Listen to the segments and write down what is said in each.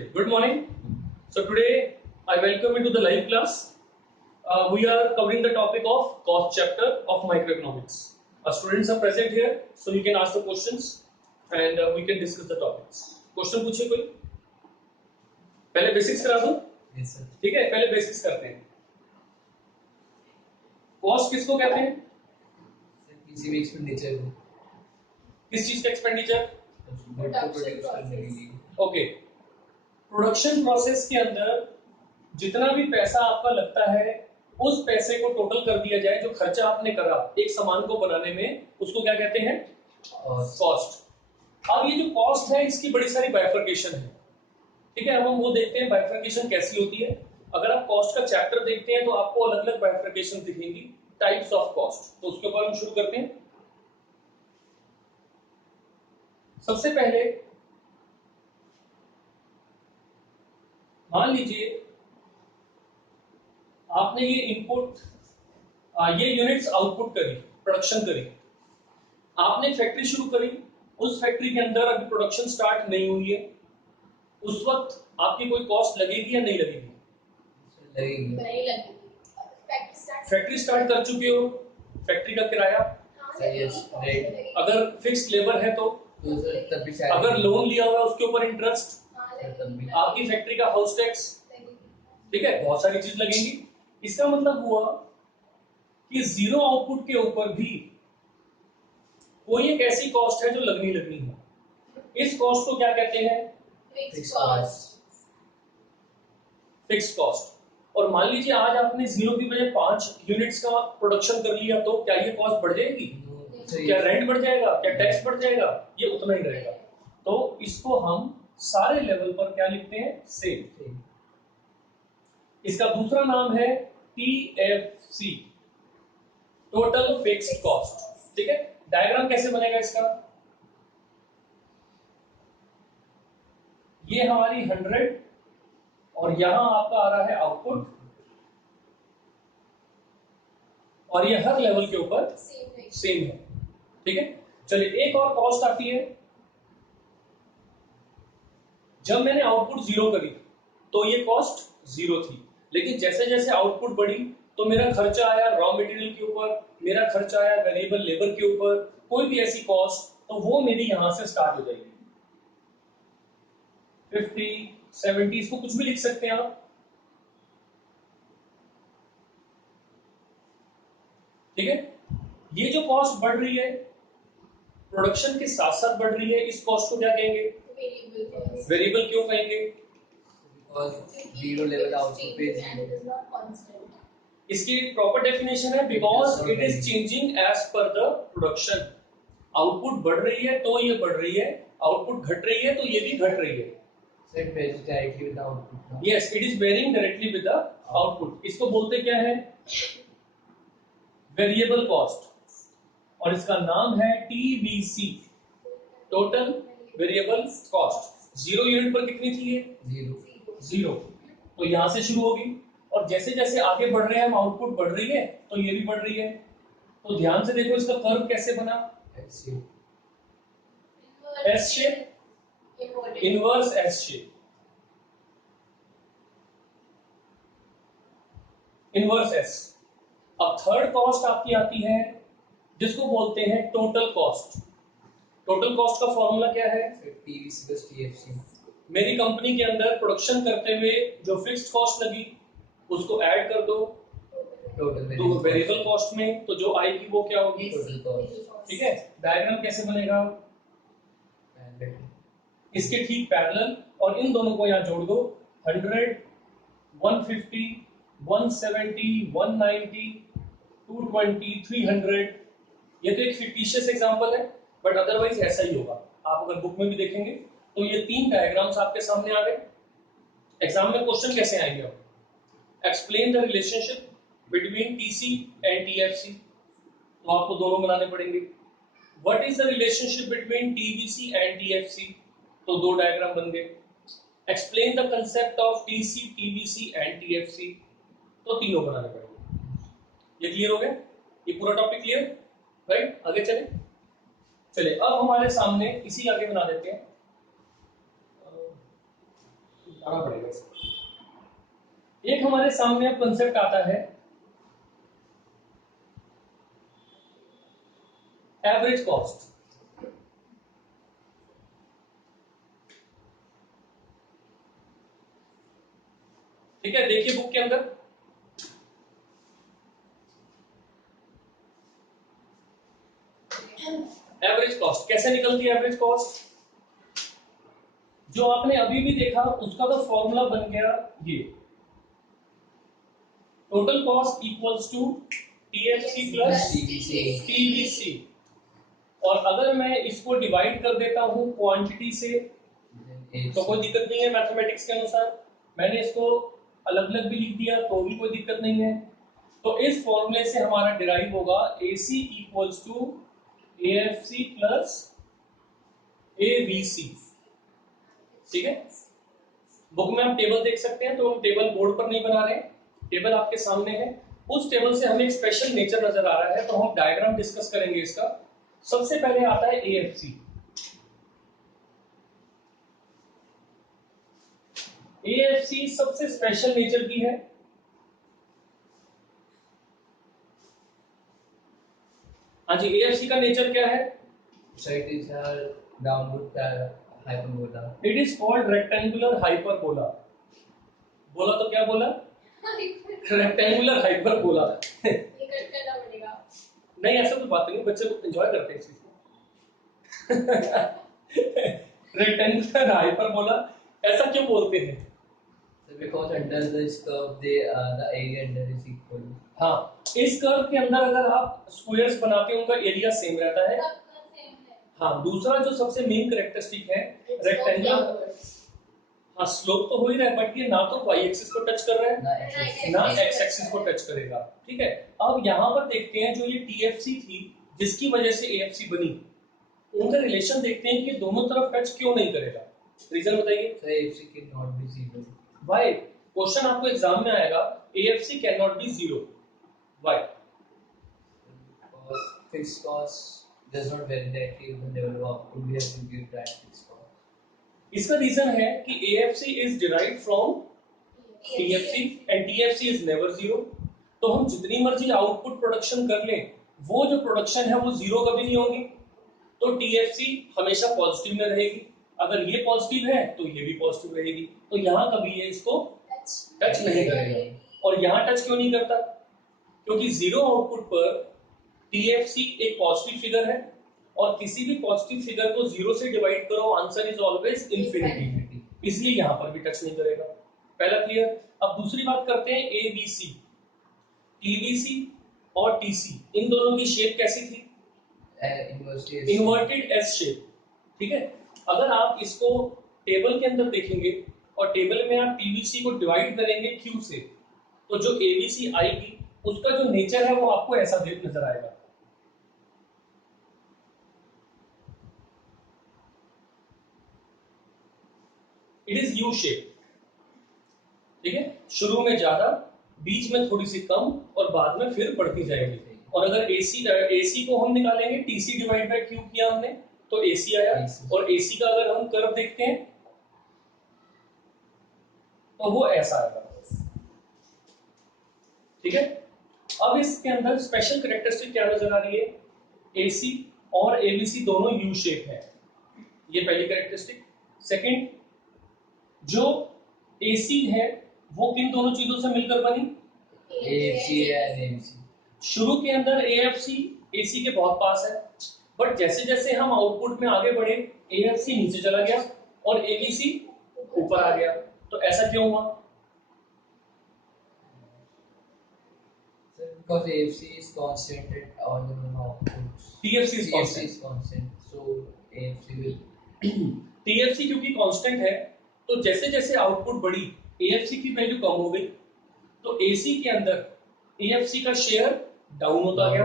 everybody. Good morning. So today I welcome you to the live class. We are covering the topic of cost chapter of microeconomics. Our students are present here, so you can ask the questions and we can discuss the topics. Question पूछिए कोई? पहले basics करा दो. Yes, sir. ठीक है, पहले basics करते हैं. कॉस्ट किसको कहते हैं? किसी भी एक्सपेंडिचर को किस चीज का एक्सपेंडिचर? गुड को प्रोड्यूस करने के लिए. ओके. प्रोडक्शन प्रोसेस के अंदर जितना भी पैसा आपका लगता है उस पैसे को टोटल कर दिया जाए, जो खर्चा आपने करा एक सामान को बनाने में, उसको क्या कहते हैं? कॉस्ट. अब ये जो कॉस्ट है इसकी बड़ी सारी बाइफरकेशन है. ठीक है, अब हम वो देखते हैं बाइफरकेशन कैसी होती है. अगर आप कॉस्ट का चैप्टर देखते हैं तो आपको अलग अलग बाइफरकेशन दिखेंगी, टाइप्स ऑफ कॉस्ट. तो उसके ऊपर हम शुरू करते हैं. सबसे पहले मान लीजिए आपने ये इनपुट, ये यूनिट्स आउटपुट करी, प्रोडक्शन करी. आपने फैक्ट्री शुरू करी, उस फैक्ट्री के अंदर अभी प्रोडक्शन स्टार्ट नहीं हुई है. उस वक्त आपकी कोई कॉस्ट लगेगी या नहीं लगेगी? लगेगी. फैक्ट्री स्टार्ट कर चुके हो, फैक्ट्री का किराया, यस, राइट. अगर फिक्स्ड लेबर है तो, तब भी अगर लोन लिया हुआ है उसके ऊपर इंटरेस्ट, तब भी आपकी फैक्ट्री का हाउस टैक्स. ठीक है, बहुत सारी चीज लगेंगी. इसका मतलब हुआ कि जीरो आउटपुट के ऊपर भी कोई एक ऐसी कॉस्ट है जो लगनी है. इस कॉस्ट को क्या कहते हैं? Fix cost. Fixed cost. और मान लीजिए आज आपने 0 की बजाय 5 यूनिट्स का प्रोडक्शन कर लिया, तो क्या ये कॉस्ट बढ़ जाएगी? क्या रेंट बढ़ जाएगा? क्या टैक्स बढ़ जाएगा? ये उतना ही रहेगा. तो इसको हम सारे लेवल पर क्या लिखते हैं? सेम. इसका दूसरा नाम है TFC, टोटल फिक्स्ड कॉस्ट. ठीक है, डायग्राम कैसे बनेगा इसका? ये हमारी 100 और यहां आपका आ रहा है आउटपुट, और ये हर लेवल के ऊपर सेम है. ठीक है, चलिए एक और कॉस्ट आती है. जब मैंने आउटपुट 0 करी तो ये कॉस्ट 0 थी, लेकिन जैसे जैसे आउटपुट बढ़ी तो मेरा खर्चा आया रॉ मटेरियल के ऊपर, मेरा खर्चा आया वेरिएबल लेबर के ऊपर, कोई भी ऐसी कॉस्ट, तो वो मेरी यहां से स्टार्ट हो जाएगी. 50, 70, इसको कुछ भी लिख सकते हैं आप. ठीक है, ये जो कॉस्ट बढ़ रही है प्रोडक्शन के साथ साथ बढ़ रही है, इस कॉस्ट को क्या कहेंगे? वेरिएबल. क्यों कहेंगे? और जीरो लेवल आउटपुट पे जीरो. इसकी प्रॉपर डेफिनेशन है because it is changing as per the production. Output बढ़ रही है तो ये बढ़ रही है, आउटपुट घट रही है तो ये भी घट रही है. Set varies directly with output. Yes, it is varying directly with the output. इसको बोलते क्या है? Variable cost. और इसका नाम है TVC, total variable cost. 0 unit पर कितनी थी ये? जीरो. तो यहां से शुरू होगी, और जैसे जैसे आगे बढ़ रहे हैं हम, आउटपुट बढ़ रही है तो ये भी बढ़ रही है. तो ध्यान से देखो इसका कर्व कैसे बना? S shape, inverse S shape, inverse S. अब थर्ड कॉस्ट आपकी आती है जिसको बोलते हैं टोटल कॉस्ट. टोटल कॉस्ट का फॉर्मूला क्या है? TVC plus TFC. मेरी कंपनी के अंदर प्रोडक्शन करते हुए जो फिक्स्ड कॉस्ट लगी उसको ऐड कर दो टोटल तो वेरिएबल कॉस्ट में, तो जो आएगी वो क्या होगी? Total cost. ठीक है, डायग्राम कैसे बनेगा? इसके ठीक पैरेलल, और इन दोनों को यहाँ जोड़ दो. 100, 150, 170, 190, 220, 300. ये तो एक फिक्टिशियस एग्जांपल है, बट अदरवाइज ऐसा ही होगा. आप अगर बुक में भी देखेंगे तो ये 3 डायग्राम्स आपके सामने आ गए. एग्जाम में क्वेश्चन कैसे आएंगे? अब explain the relationship between TC and TFC, तो आपको दोनों बनाने पड़ेंगे. What is the relationship between TVC and TFC, तो 2 डायग्राम बन गए. Explain the concept of TC, TVC and TFC, तो तीनों बनाने पड़ेंगे. ये क्लियर हो गया? ये पूरा टॉपिक क्लियर? राइट, आगे चले. अब हमारे सामने इसी आगे बना देते हैं. आना पड़ेगा इसको। एक हमारे सामने अब कंसेप्ट आता है एवरेज कॉस्ट। ठीक है, देखिए बुक के अंदर एवरेज कॉस्ट कैसे निकलती है। एवरेज कॉस्ट जो आपने अभी भी देखा उसका तो फॉर्मूला बन गया ये, total cost equals to TFC plus TVC. और अगर मैं इसको डिवाइड कर देता हूं क्वांटिटी से तो कोई दिक्कत नहीं है, मैथमेटिक्स के अनुसार मैंने इसको अलग अलग भी लिख दिया तो भी कोई दिक्कत नहीं है। तो इस फॉर्मूले से हमारा डिराइव होगा AC equals to AFC plus ABC। ठीक है, बुक में आप टेबल देख सकते हैं, तो हम टेबल बोर्ड पर नहीं बना रहे, टेबल आपके सामने है। उस टेबल से हमें एक स्पेशल नेचर नजर आ रहा है, तो हम डायग्राम डिस्कस करेंगे इसका। सबसे पहले आता है AFC। AFC सबसे स्पेशल नेचर की है। हाँ जी, AFC का नेचर क्या है? So it is a downward hyperbola. It is called rectangular hyperbola. बोला तो क्या बोला? Rectangular hyperbola. ये कट करना पड़ेगा। नहीं, ऐसा कोई बात नहीं, बच्चे एंजॉय करते हैं इस चीज को। रेक्टेंगुलर हाइपरबोला ऐसा क्यों बोलते हैं? So because under this curve, the area under is equal. हाँ, इस कर्व के अंदर अगर आप स्क्वायर्स बनाते हैं उनका एरिया सेम रहता है। सबका सेम है। हाँ, दूसरा जो सबसे मेन कैरेक्टरिस्टिक है रेक्टेंगुलर, हाँ स्लोप तो हो ही रहा है बट ये ना तो y एक्सिस को टच कर रहा है ना x एक्सिस को टच करेगा। ठीक है, अब यहाँ पर देखते हैं जो ये TFC थी जिसकी वजह से AFC बनी, उनका रिलेशन देखते हैं कि दोनों तरफ टच क्यों नहीं करेगा। रीजन बताइए। So AFC cannot be zero. Why? Question आपको एग्जाम में आएगा AFC can not be zero. Why? Because fixed cost does not vary directly with the level of output. We have to give that fixed cost. इसका reason है कि AFC is derived from TFC and TFC is never zero. तो हम जितनी मर्जी output production कर लें, वो जो प्रोडक्शन है वो जीरो कभी नहीं होगी। तो TFC हमेशा पॉजिटिव में रहेगी, अगर ये पॉजिटिव है तो ये भी पॉजिटिव रहेगी। तो यहाँ कभी ये इसको टच नहीं करेगा। और यहाँ टच क्यों नहीं करता? क्योंकि जीरो आउटपुट पर TFC एक पॉजिटिव फिगर है और किसी भी पॉजिटिव फिगर को जीरो से डिवाइड करो, आंसर इज ऑलवेज इंफिनिटी, इसलिए यहाँ पर भी टच नहीं करेगा। पहला क्लियर। अब दूसरी बात करते हैं ABC, TVC और TC, इन दोनों की शेप कैसी थी? Inverted S shape. ठीक है, अगर आप इसको टेबल के अंदर देखेंगे और टेबल में आप TVC को डिवाइड करेंगे Q से, तो जो ABC आएगी उसका जो नेचर है वो आपको ऐसा नजर आएगा। It is U shape. ठीक है, शुरू में ज्यादा, बीच में थोड़ी सी कम और बाद में फिर बढ़ती जाएगी। और अगर AC को हम निकालेंगे, TC डिवाइड बाय Q किया हमने तो AC आया। और AC का अगर हम कर्व देखते हैं तो वो ऐसा आएगा। ठीक है, अब इसके अंदर स्पेशल कैरेक्टरिस्टिक क्या नजर आ रही है? AC और ABC दोनों यू शेप है, ये पहली कैरेक्टरिस्टिक। सेकंड, जो AC है वो किन दोनों चीजों से मिलकर बनी? AFC and ABC. शुरू के अंदर AFC AC के बहुत पास है, बट जैसे जैसे हम आउटपुट में आगे बढ़े AFC नीचे चला गया और ABC ऊपर आ गया। तो ऐसा क्यों हुआ? So because AFC is constant at all the outputs. TFC is TFC constant। is constant. So AFC will. TFC क्योंकि कांस्टेंट है तो जैसे जैसे आउटपुट बढ़ी AFC की वैल्यू कम हो गई, तो AC के अंदर AFC का शेयर डाउन होता गया,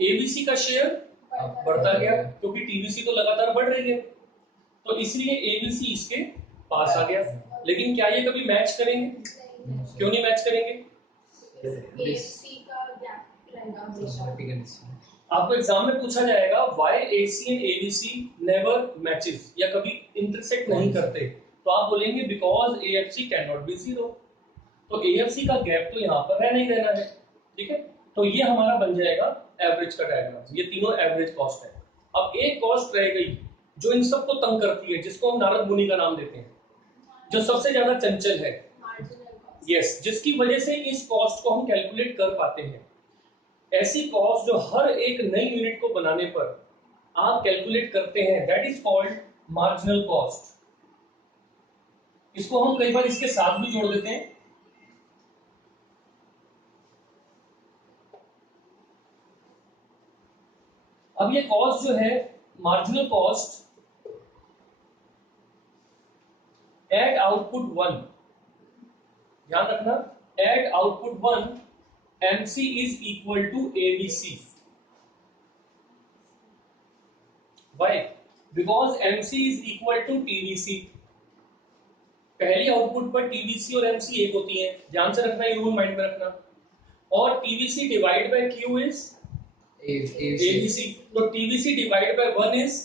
ABC का शेयर बढ़ता गया क्योंकि TVC तो लगातार बढ़ रही है, तो इसलिए ABC इसके पास आ गया। लेकिन क्या ये कभी मैच करेंगे? क्यों नहीं मैच करेंगे? AFC का गैप रहेगा हमेशा। Vertical distance. आपको एग्जाम में पूछा जाएगा why AC and ABC never matches या कभी इंटरसेक्ट नहीं करते, तो आप बोलेंगे because AFC can not be zero. तो AFC का गैप तो यहाँ पर रहना ही रहना है, ठीक है। तो ये हमारा बन जाएगा एवरेज का डायग्राम। ये तीनों एवरेज कॉस्ट है। अब एक कॉस्ट रह गई जो इन सबको तंग करती है, जिसको हम नारद मुनि का नाम देते हैं, जो सबसे ज्यादा चंचल है, मार्जिनल कॉस्ट। यस, जिसकी वजह से इस कॉस्ट को हम कैलकुलेट कर पाते हैं। ऐसी कॉस्ट जो हर एक नई यूनिट को बनाने पर आप कैलकुलेट करते हैं, that is called marginal cost. इसको हम कई बार इसके साथ भी जोड़ देते हैं। अब ये कॉस्ट जो है मार्जिनल कॉस्ट एट आउटपुट 1, ध्यान रखना, eight output 1 MC is equal to ABC. Why? Because MC is equal to TVC. पहली आउटपुट पर TVC और MC एक होती है, ध्यान से रखना, ये रूल माइंड में रखना। और TVC divide by Q is ABC। तो TVC divide by 1 is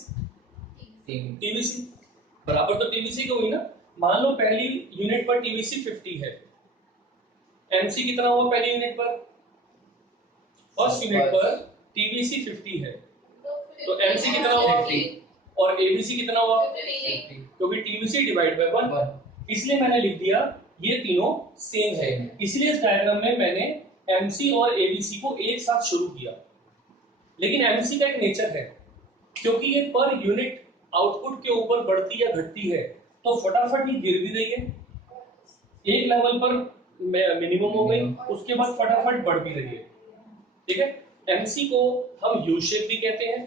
TVC। बराबर तो TVC को हुई ना। मान लो पहली यूनिट पर TVC 50 है, MC कितना हुआ पहली यूनिट पर? फर्स्ट यूनिट पर TVC 50 है, तो MC कितना हुआ? 50। और ABC कितना हुआ? 50। क्योंकि TVC डिवाइड बाय 1, इसलिए मैंने लिख दिया ये तीनों सेम है। इसलिए इस डायग्राम में मैंने MC और ABC को एक साथ शुरू किया। लेकिन MC का एक नेचर है, क्योंकि ये पर यूनिट आउटपुट के ऊपर बढ़ती या घटती है, तो फटाफट ये गिर भी रही है, एक लेवल पर मिनिमम हो गई, उसके बाद फटाफट बढ़ भी रही है, ठीक है। MC को हम यू शेप भी कहते हैं,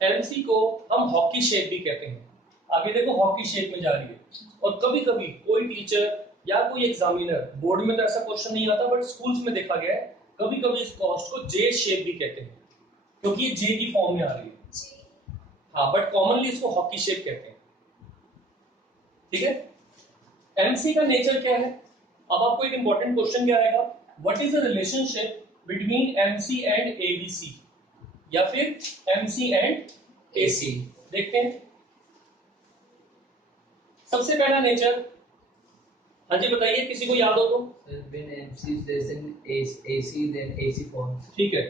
MC को हम हॉकी शेप भी कहते हैं। आगे देखो हॉकी शेप में जा रही है। और कभी कभी कोई टीचर या कोई एग्जामिनर, बोर्ड में तो ऐसा क्वेश्चन नहीं आता, बट स्कूल्स में देखा गया है, कभी कभी इस कॉस्ट को जे शेप भी कहते हैं, क्योंकि ये जे की फॉर्म में आ रही है। हाँ, बट कॉमनली इसको हॉकी शेप कहते हैं, ठीक है। MC का नेचर क्या है? अब आपको एक इंपॉर्टेंट क्वेश्चन क्या आएगा, what is the relationship between MC and ABC, या फिर MC एंड AC? देखते हैं। सबसे पहला नेचर, हाँ जी बताइए, किसी को याद हो तो। When MC is less than AC, then AC forms. ठीक है,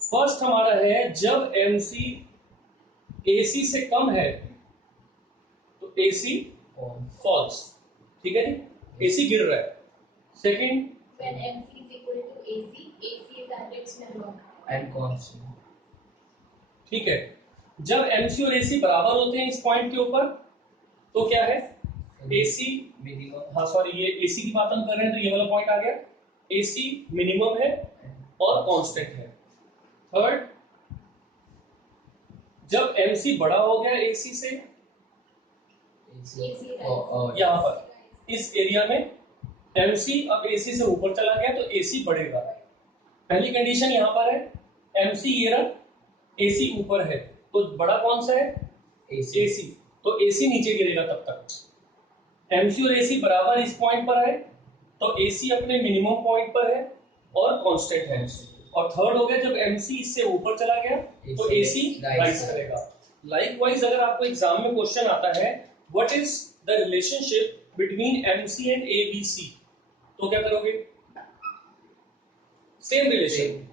फर्स्ट हमारा है जब MC AC से कम है तो AC फॉल्स, ठीक है जी, AC गिर रहा है। Second, When MC is equal to AC, AC is at its minimum. And constant. ठीक है, जब MC और AC बराबर होते हैं इस पॉइंट के ऊपर, तो क्या है? AC minimum. हाँ सॉरी, ये AC की बात हम कर रहे हैं, तो ये वाला पॉइंट आ गया। AC मिनिमम है और कांस्टेंट है। थर्ड, जब MC बड़ा हो गया AC से, यहाँ पर इस एरिया में MC अब AC से ऊपर चला गया तो AC बढ़ेगा। पहली कंडीशन यहाँ पर है, MC ये रहा, AC ऊपर है, तो बड़ा कौन सा है? AC, तो AC नीचे गिरेगा तब तक। MC और AC बराबर इस पॉइंट पर है, तो AC अपने मिनिमम पॉइंट पर है और कांस्टेंट है। और थर्ड हो गया, जब MC इससे ऊपर चला गया तो AC राइज करेगा। लाइकवाइज अगर आपको एग्जाम में क्वेश्चन आता है what is the relationship between MC and ABC, तो क्या करोगे? सेम रिलेशन,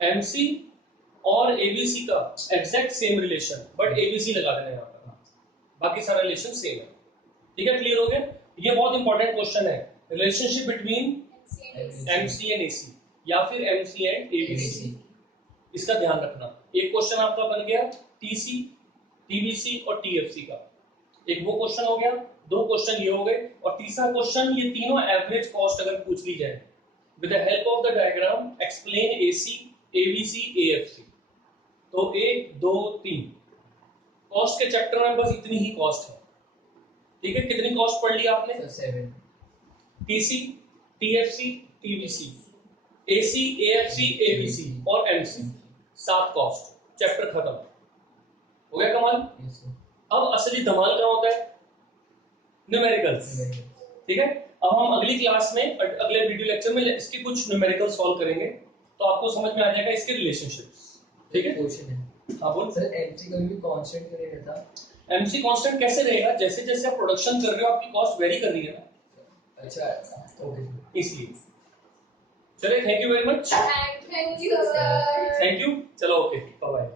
MC और ABC का exact same relation, but ABC लगा देना यहाँ पर, बाकी सारा रिलेशन सेम है, ठीक है। क्लियर हो गया? ये बहुत इंपॉर्टेंट क्वेश्चन है, relationship between MC and AC या फिर MC एंड ABC, इसका ध्यान रखना। एक क्वेश्चन आपका बन गया TC, TVC और TFC का, एक वो क्वेश्चन हो गया, दो क्वेश्चन ये हो गए, और तीसरा क्वेश्चन, ये तीनों एवरेज कॉस्ट अगर पूछ ली जाए with the help of the diagram, explain AC, ABC, AFC, तो 1 2 3 कॉस्ट के चैप्टर में बस इतनी ही कॉस्ट है, ठीक है। कितनी कॉस्ट पढ़ ली आपने? 7. TC, TFC, TVC, AC, AFC, ABC और MC, 7 कॉस्ट, चैप्टर खत्म हो गया। कमाल। Yes, sir. अब असली धमाल क्या होता है? न्यूमेरिकल्स, ठीक है। अब हम अगली क्लास में, अगले वीडियो लेक्चर में इसके कुछ न्यूमेरिकल सॉल्व करेंगे, तो आपको समझ में आ जाएगा इसके रिलेशनशिप्स, ठीक है। क्वेश्चन है हाँ बोल। सर एमसी कभी भी कांस्टेंट नहीं रहता। एमसी कांस्टेंट कैसे रहेगा? जैसे जैसे आप प्रोडक्शन कर रहे हो आपकी कॉस्ट वेरी कर रही है ना, अच्छा ओके। इसलिए। चलिए, thank you very much. Thank you, sir. Thank you. चलो ओके, बाय बाय।